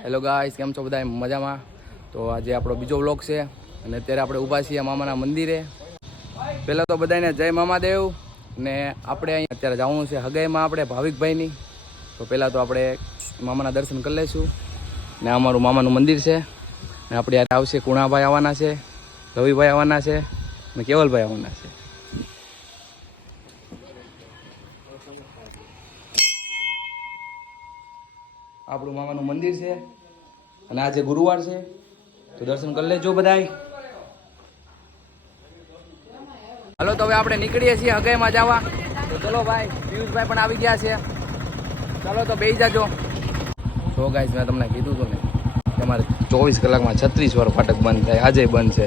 Hello guys, કેમ છો બધા? મજામાં? તો આજે આપણો બીજો વ્લોગ છે અને અત્યારે આપણે ઊભા છીએ મામાના મંદિરે. પહેલાં તો બધાને જય મામાદેવ. ને આપણે અહીં અત્યારે જવાનું છે હગાઈમાં આપણે ભાવિકભાઈની. તો પહેલાં તો આપણે મામાના દર્શન કરી લઈશું. ને અમારું મામાનું મંદિર છે. ને આપણે યાર આવશે કુણાભાઈ આવવાના છે, રવિભાઈ આવવાના છે ને કેવલભાઈ આવવાના છે. આપણું મામાનું મંદિર છે અને આજે ગુરુવાર છે તો દર્શન કરી લેજો બધાય. હાલો તો હવે આપણે નીકળીએ છીએ હગાઈમાં જવા. તો ચલો ભાઈ, પિયુષભાઈ પણ આવી ગયા છે. ચાલો તો બેસી જાજો. સો ગાઈસ, મેં તમને કીધું હતું ને કે અમારે 24 કલાકમાં 36 વાર ફાટક બંધ થાય. આજે બંધ છે.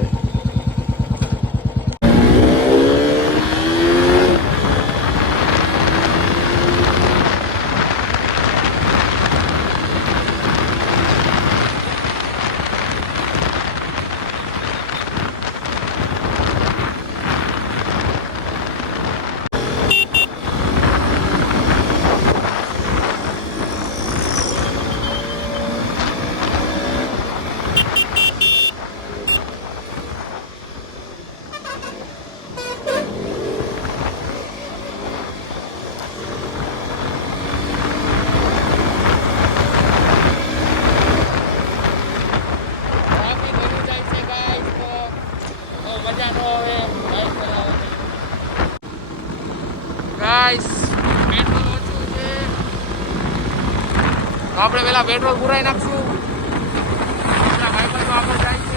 ગાઈસ, પેટ્રોલ ઓછું છે તો આપણે પેલા પેટ્રોલ પુરાઈ નાખશું. આપણા ભાઈબંધો આગળ જાય છે.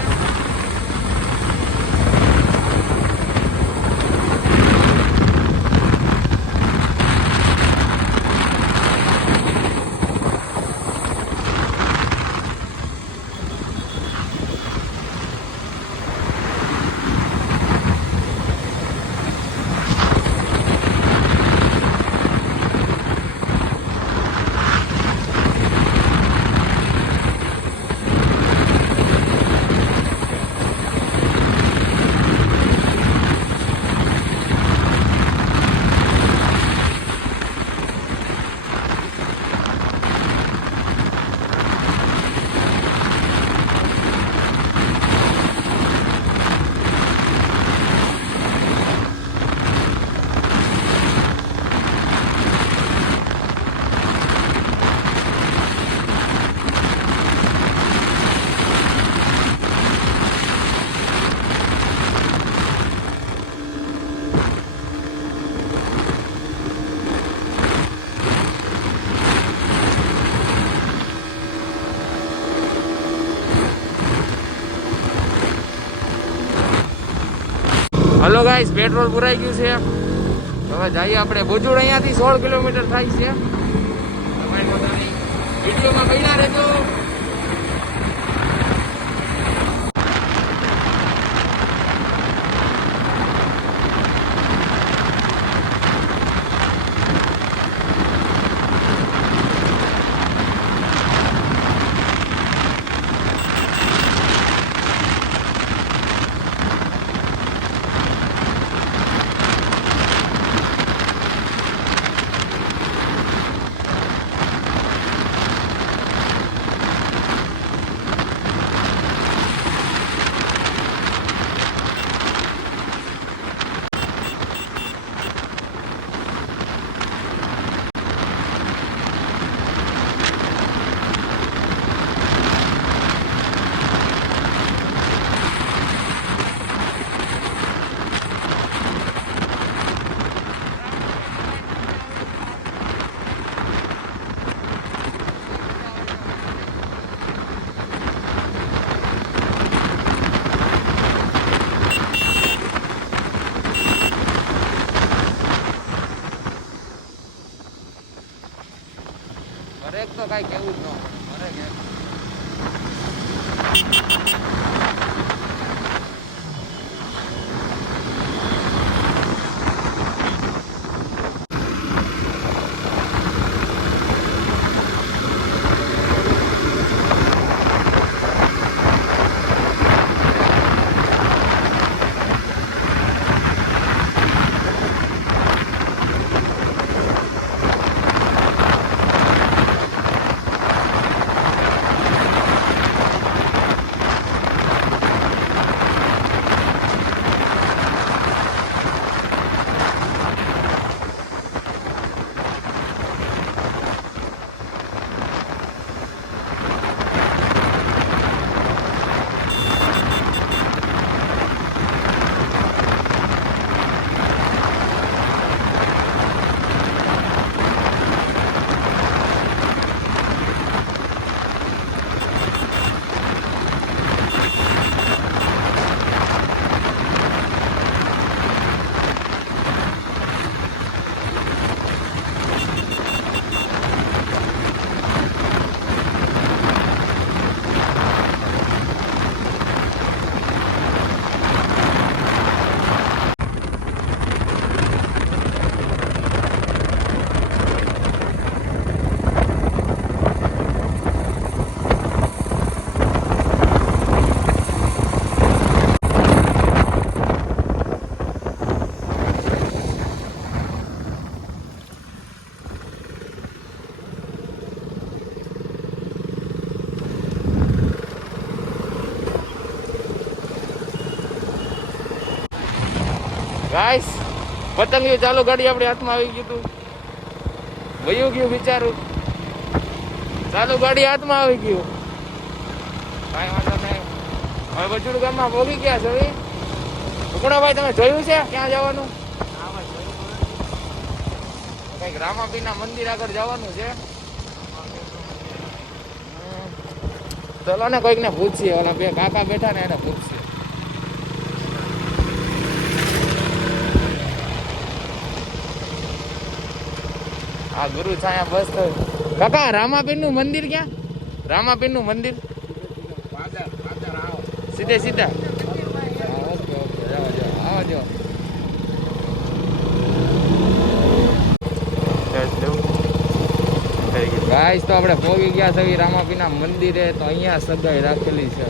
હલો ગાઈસ, પેટ્રોલ પુરાઈ ગયું છે. હવે જઈએ આપણે ભુજોડ. અહીંયાથી 16 કિલોમીટર થાય છે. વિડીયોમાં બન્યા રહેજો. બ્રેક તો કાંઈ કેવું જ ન પડે. બરે ગાઈસ પતંગિયું ચાલુ ગાડી આપણી હાથમાં આવી ગયું હતું, વયું ગયું બિચારું, ચાલુ ગાડી હાથમાં આવી ગયું. કાંઈ વાંધો નહીં, હવે બજુડ ગામમાં પહોંચી ગયા છે. ભાઈ તમે જોયું છે ક્યાં જવાનું? કઈક રામાપીના મંદિર આગળ જવાનું છે. ચલો ને કોઈક ને પૂછીએ, ઓલા બે કાકા બેઠા ને એને પૂછીએ. આ ગુરુ છાયા બસ તો. કાકા રામાપીર નું મંદિર ક્યાં? રામાપીર નું મંદિર સીધે સીધા. ઓકે ઓકે, આવજો. ગાઈસ તો આપણે પહોંચી ગયા છે રામાપીના મંદિરે. તો અહીંયા સગાઈ રાખેલી છે.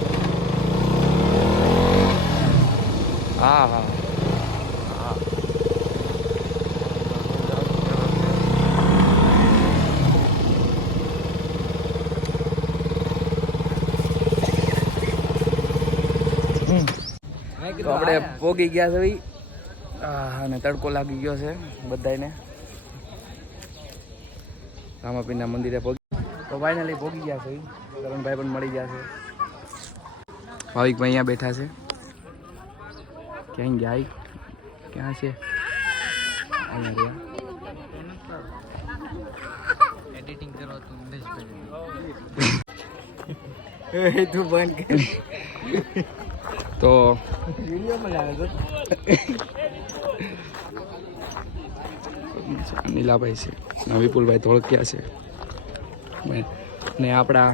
હા હા હા. તો આપણે પહોંચી ગયા છે ભાઈ. અને તડકો લાગી ગયો છે બધાને. રામાપીરના મંદિરે પહોંચી તો ફાઇનલી પહોંચી ગયા છે. કરણભાઈ પણ મળી ગયા છે. ભાવિકભાઈ અહીંયા બેઠા છે. ક્યાં ગયા? ક્યાં છે? અહીંયા એડિટિંગ કરવા તું તું બંધ કર. તો નીલાભાઈ છે, વિપુલભાઈ ધોળકિયા છે ને આપણા.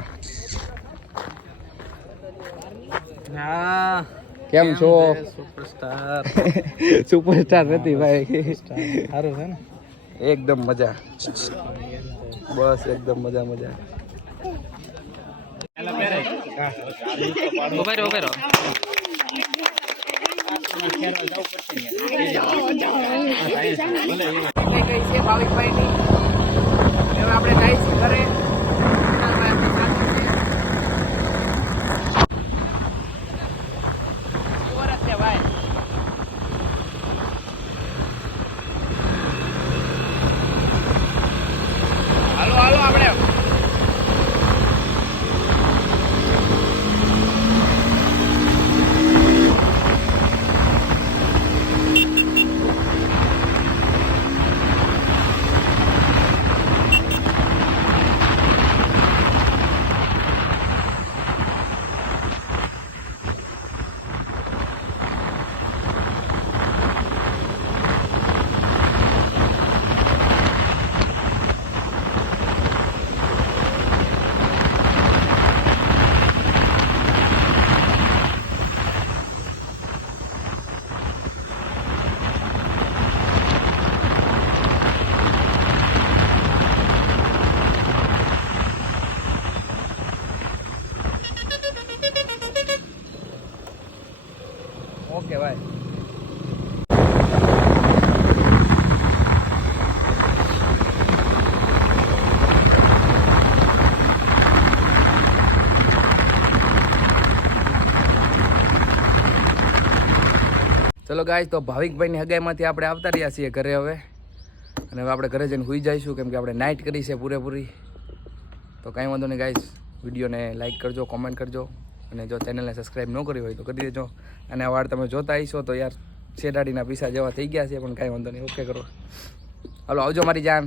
કેમ છો? સુપરસ્ટાર. સુપરસ્ટાર નથી ભાઈ, સારું છે ને? એકદમ મજા, બસ એકદમ મજા મજા. ભાવિકભાઈની હવે આપણે જઈશું ઘરે. હાલો હાલો આપણે ઓકે ભાઈ. ચલો ગાઈસ, તો ભાવિકભાઈની હગાઈમાંથી આપણે આવતા રહ્યા છીએ ઘરે હવે. અને હવે આપણે ઘરે જઈને સુઈ જઈશું, કેમ કે આપણે નાઇટ કરી છે પૂરેપૂરી. તો કાંઈ વાંધો નહીં ગાઈસ, વિડીયોને લાઇક કરજો, કોમેન્ટ કરજો, અને જો ચેનલને સબસ્ક્રાઈબ ન કરી હોય તો કરી દેજો. અને આ વાર તમે જોતા આવીશો તો યાર શેડાડીના પીસા જેવા થઈ ગયા છે, પણ કાંઈ વાંધો નહીં, ઓકે કરો. હાલો આવજો મારી જાન.